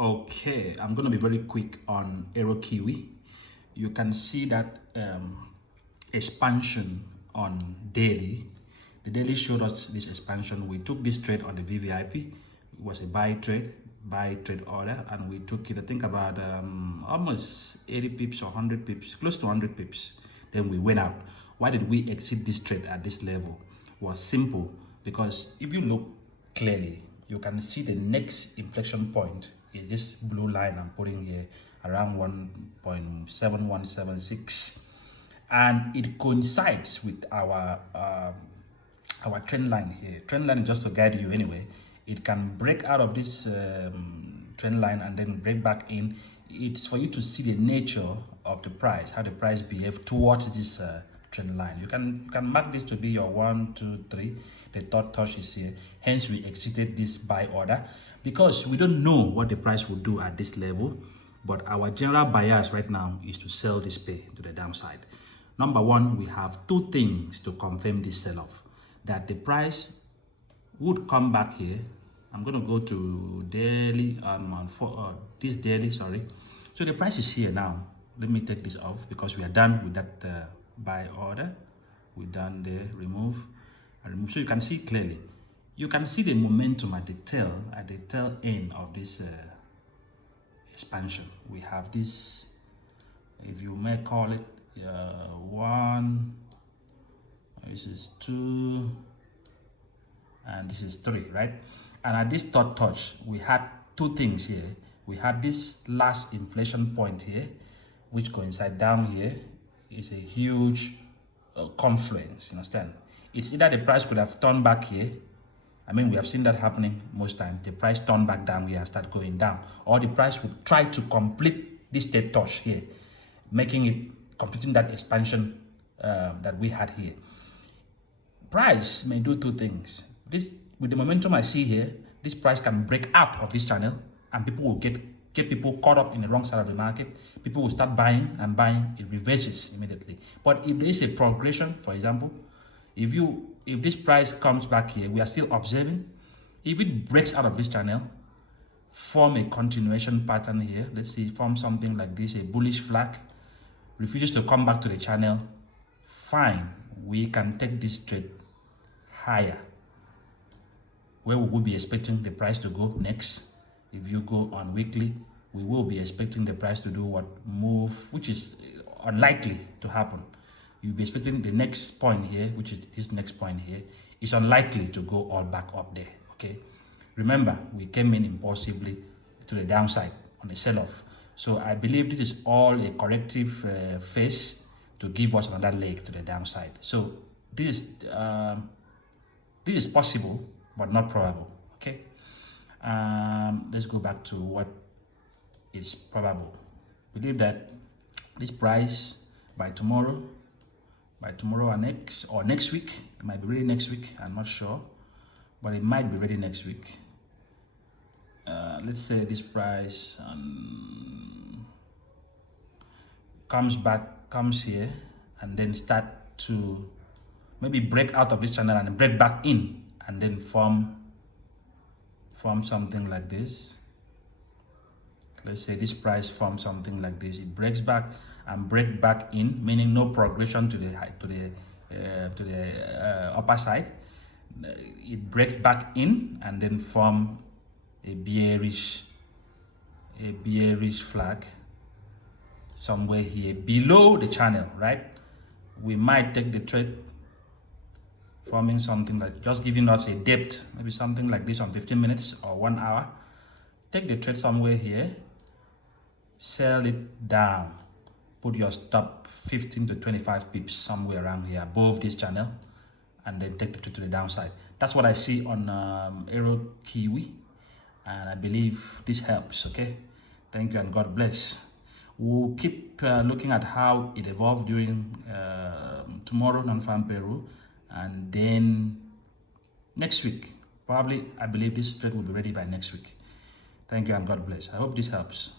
Okay, I'm going to be very quick on Aero Kiwi. You can see that expansion on daily. The daily showed us this expansion. We took this trade on the VVIP. It was a buy trade order, and we took it, I think, about almost 80 pips or 100 pips, close to 100 pips. Then we went out. Why did we exit this trade at this level? It was simple, because if you look clearly, you can see the next inflection point is this blue line I'm putting here, around 1.7176, and it coincides with our trend line here. Trend line is just to guide you anyway. It can break out of this trend line and then break back in. It's for you to see the nature of the price, how the price behave towards this trend line. You can mark this to be your 1, 2, 3. The third touch is here. Hence, we exited this buy order because we don't know what the price will do at this level. But our general bias right now is to sell this pair to the downside. Number one, we have two things to confirm this sell-off: that the price would come back here. I'm going to go to daily this daily, sorry. So the price is here now. Let me take this off because we are done with that buy order. We're done there. Remove. So you can see clearly. You can see the momentum at the tail end of this expansion. We have this, if you may call it, 1. This is 2. And this is 3, right? And at this third touch, we had two things here. We had this last inflation point here, which coincide down here. Is a huge confluence, you understand? It's either the price could have turned back here. I mean, we have seen that happening most times. The price turned back down here and start going down, or the price would try to complete this third touch here, completing that expansion that we had here. Price may do two things. With the momentum I see here, this price can break out of this channel, and people will get people caught up in the wrong side of the market. People will start buying and buying. It reverses immediately. But if there is a progression, for example, if this price comes back here, we are still observing. If it breaks out of this channel, form a continuation pattern here. Let's see, form something like this, a bullish flag, refuses to come back to the channel, fine, we can take this trade higher, where we will be expecting the price to go next. If you go on weekly, we will be expecting the price to do what move, which is unlikely to happen. You'll be expecting the next point here, which is this next point here, is unlikely to go all back up there. Okay, remember, we came in impulsively to the downside on a sell-off. So I believe this is all a corrective phase to give us another leg to the downside. So this is possible, but not probable. Okay, let's go back to what is probable. Believe that this price by tomorrow or next week, it might be ready next week, I'm not sure, but it might be ready next week. Let's say this price comes here and then start to maybe break out of this channel and break back in, and then form something like this. Let's say this price forms something like this. It breaks back and break back in, meaning no progression to the upper side. It breaks back in and then form a bearish flag somewhere here below the channel, right? We might take the trade forming something like just giving us a depth, maybe something like this on 15 minutes or 1 hour. Take the trade somewhere here, sell it down, put your stop 15 to 25 pips somewhere around here above this channel, and then take the trade to the downside. That's what I see on Aero Kiwi, and I believe this helps. Okay, thank you and God bless. We'll keep looking at how it evolved during tomorrow non-farm Peru, and then next week probably I believe this trade will be ready by next week. Thank you and God bless. I hope this helps.